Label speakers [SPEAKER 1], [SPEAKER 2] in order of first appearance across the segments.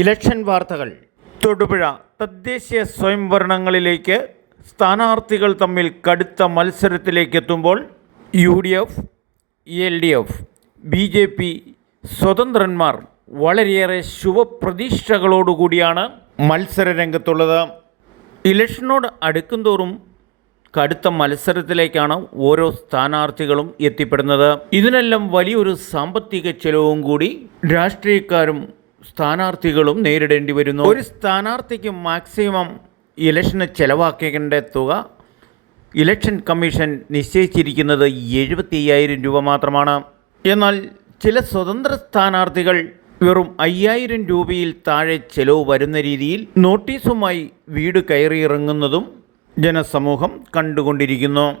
[SPEAKER 1] Election വാർത്തകൾ. തൊടുപുഴ തദ്ദേശീയ സ്വയംഭരണങ്ങളിലേക്ക് സ്ഥാനാർത്ഥികൾ തമ്മിൽ കടുത്ത മത്സരത്തിലേക്ക് എത്തുമ്പോൾ U D F L D F B J P സ്വതന്ത്രന്മാർ വളരെയേറെ ശുഭപ്രതീക്ഷകളോടുകൂടിയാണ് മത്സര രംഗത്തുള്ളത്. ഇലക്ഷനോട് അടുക്കുംതോറും കടുത്ത മത്സരത്തിലേക്കാണ് ഓരോ സ്ഥാനാർത്ഥികളും എത്തിപ്പെടുന്നത്. ഇതിനെല്ലാം വലിയൊരു സാമ്പത്തിക ചെലവും കൂടി രാഷ്ട്രീയക്കാരും സ്ഥാനാർത്ഥികളും നേരിടേണ്ടി വരുന്നു. ഒരു സ്ഥാനാർത്ഥിക്ക് മാക്സിമം ഇലക്ഷന് ചെലവാക്കേണ്ട തുക ഇലക്ഷൻ കമ്മീഷൻ നിശ്ചയിച്ചിരിക്കുന്നത് എഴുപത്തി അയ്യായിരം രൂപ മാത്രമാണ്. എന്നാൽ ചില സ്വതന്ത്ര സ്ഥാനാർത്ഥികൾ വെറും അയ്യായിരം രൂപയിൽ താഴെ ചെലവ് വരുന്ന രീതിയിൽ നോട്ടീസുമായി വീട് കയറിയിറങ്ങുന്നതും ജനസമൂഹം കണ്ടുകൊണ്ടിരിക്കുന്നു.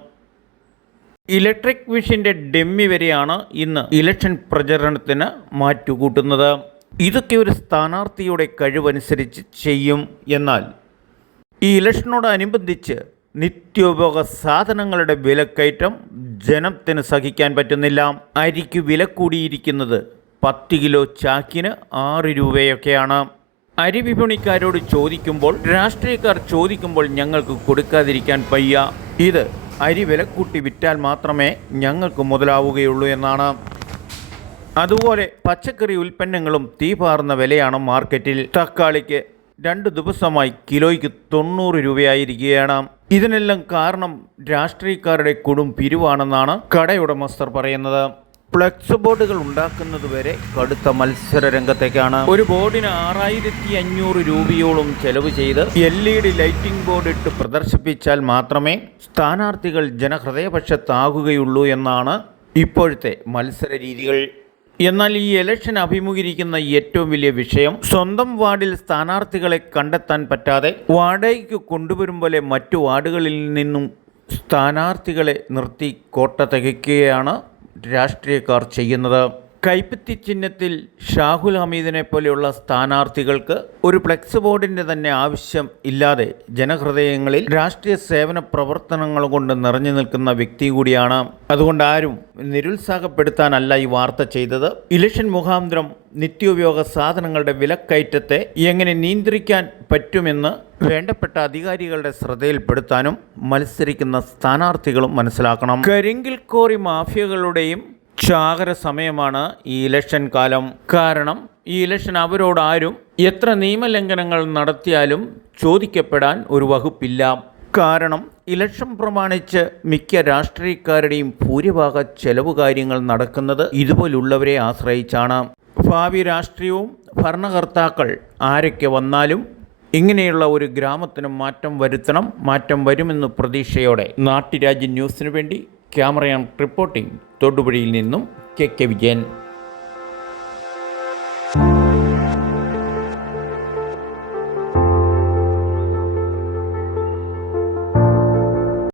[SPEAKER 1] ഇലക്ട്രിക് വിഷിന്റെ ഡെമ്മി വരെയാണ് ഇന്ന് ഇലക്ഷൻ പ്രചരണത്തിന് മാറ്റുകൂട്ടുന്നത്. ഇതൊക്കെ ഒരു സ്ഥാനാർത്ഥിയുടെ കഴിവനുസരിച്ച് ചെയ്യും എന്നാൽ ഈ ഇലക്ഷനോടനുബന്ധിച്ച് നിത്യോപയോഗ സാധനങ്ങളുടെ വിലക്കയറ്റം ജനത്തിന് സഹിക്കാൻ പറ്റുന്നില്ല. അരിക്ക് വില കൂടിയിരിക്കുന്നത് പത്ത് കിലോ ചാക്കിന് ആറ് രൂപയൊക്കെയാണ്. അരി വിപണിക്കാരോട് ചോദിക്കുമ്പോൾ രാഷ്ട്രീയക്കാർ ചോദിക്കുമ്പോൾ ഞങ്ങൾക്ക് കൊടുക്കാതിരിക്കാൻ പയ്യ ഇത് അരി വില കൂട്ടി വിറ്റാൽ മാത്രമേ ഞങ്ങൾക്ക് മുതലാവുകയുള്ളൂ എന്നാണ്. അതുപോലെ പച്ചക്കറി ഉൽപ്പന്നങ്ങളും തീപാറുന്ന വിലയാണ് മാർക്കറ്റിൽ. തക്കാളിക്ക് രണ്ട് ദിവസമായി കിലോയ്ക്ക് തൊണ്ണൂറ് രൂപയായിരിക്കുകയാണ്. ഇതിനെല്ലാം കാരണം രാഷ്ട്രീയക്കാരുടെ കൊടും പിരിവാണെന്നാണ് കടയുടമസ്ഥർ പറയുന്നത്. ഫ്ലെക്സ് ബോർഡുകൾ ഉണ്ടാക്കുന്നത് വരെ കടുത്ത മത്സര രംഗത്തേക്കാണ്. ഒരു ബോർഡിന് ആറായിരത്തി അഞ്ഞൂറ് രൂപയോളം ചെലവ് ചെയ്ത് L E D lighting board ഇട്ട് പ്രദർശിപ്പിച്ചാൽ മാത്രമേ സ്ഥാനാർത്ഥികൾ ജനഹൃദയപക്ഷത്താകുകയുള്ളൂ എന്നാണ് ഇപ്പോഴത്തെ മത്സര രീതികൾ. എന്നാൽ ഈ ഇലക്ഷൻ അഭിമുഖീകരിക്കുന്ന ഏറ്റവും വലിയ വിഷയം സ്വന്തം വാർഡിൽ സ്ഥാനാർത്ഥികളെ കണ്ടെത്താൻ പറ്റാതെ വാടകയ്ക്ക് കൊണ്ടുവരും പോലെ മറ്റു വാർഡുകളിൽ നിന്നും സ്ഥാനാർത്ഥികളെ നിർത്തി കോട്ട തികയ്ക്കുകയാണ് രാഷ്ട്രീയക്കാർ ചെയ്യുന്നത്. കൈപ്പത്തി ചിഹ്നത്തിൽ ഷാഹുൽ ഹമീദിനെ പോലെയുള്ള സ്ഥാനാർത്ഥികൾക്ക് ഒരു ഫ്ലെക്സ് ബോർഡിന്റെ തന്നെ ആവശ്യം ഇല്ലാതെ ജനഹൃദയങ്ങളിൽ രാഷ്ട്രീയ സേവന പ്രവർത്തനങ്ങൾ കൊണ്ട് നിറഞ്ഞു നിൽക്കുന്ന വ്യക്തി കൂടിയാണ്. അതുകൊണ്ട് ആരും നിരുത്സാഹപ്പെടുത്താനല്ല ഈ വാർത്ത ചെയ്തത്. ഇലക്ഷൻ മുഖാന്തരം നിത്യോപയോഗ സാധനങ്ങളുടെ വിലക്കയറ്റത്തെ എങ്ങനെ നിയന്ത്രിക്കാൻ പറ്റുമെന്ന് വേണ്ടപ്പെട്ട അധികാരികളുടെ ശ്രദ്ധയിൽപ്പെടുത്താനും മത്സരിക്കുന്ന സ്ഥാനാർത്ഥികളും മനസ്സിലാക്കണം. കരിങ്കിൽ കോറി മാഫിയകളുടെയും ചാകര സമയമാണ് ഈ ഇലക്ഷൻ കാലം. കാരണം ഈ ഇലക്ഷൻ അവരോട് ആരും എത്ര നിയമലംഘനങ്ങൾ നടത്തിയാലും ചോദിക്കപ്പെടാൻ ഒരു വകുപ്പില്ല. കാരണം ഇലക്ഷൻ പ്രമാണിച്ച് മിക്ക രാഷ്ട്രീയക്കാരുടെയും ഭൂരിഭാഗ ചെലവ് കാര്യങ്ങൾ നടക്കുന്നത് ഇതുപോലുള്ളവരെ ആശ്രയിച്ചാണ്. ഭാവി രാഷ്ട്രീയവും ഭരണകർത്താക്കൾ ആരൊക്കെ വന്നാലും ഇങ്ങനെയുള്ള ഒരു ഗ്രാമത്തിന് മാറ്റം വരുത്തണം മാറ്റം വരുമെന്ന് പ്രതീക്ഷയോടെ നാട്ടുരാജ്യ ന്യൂസിനു വേണ്ടി ക്യാമറയാൻ റിപ്പോർട്ടിംഗ് തൊടുപുഴയിൽ നിന്നും കെ കെ വിജയൻ.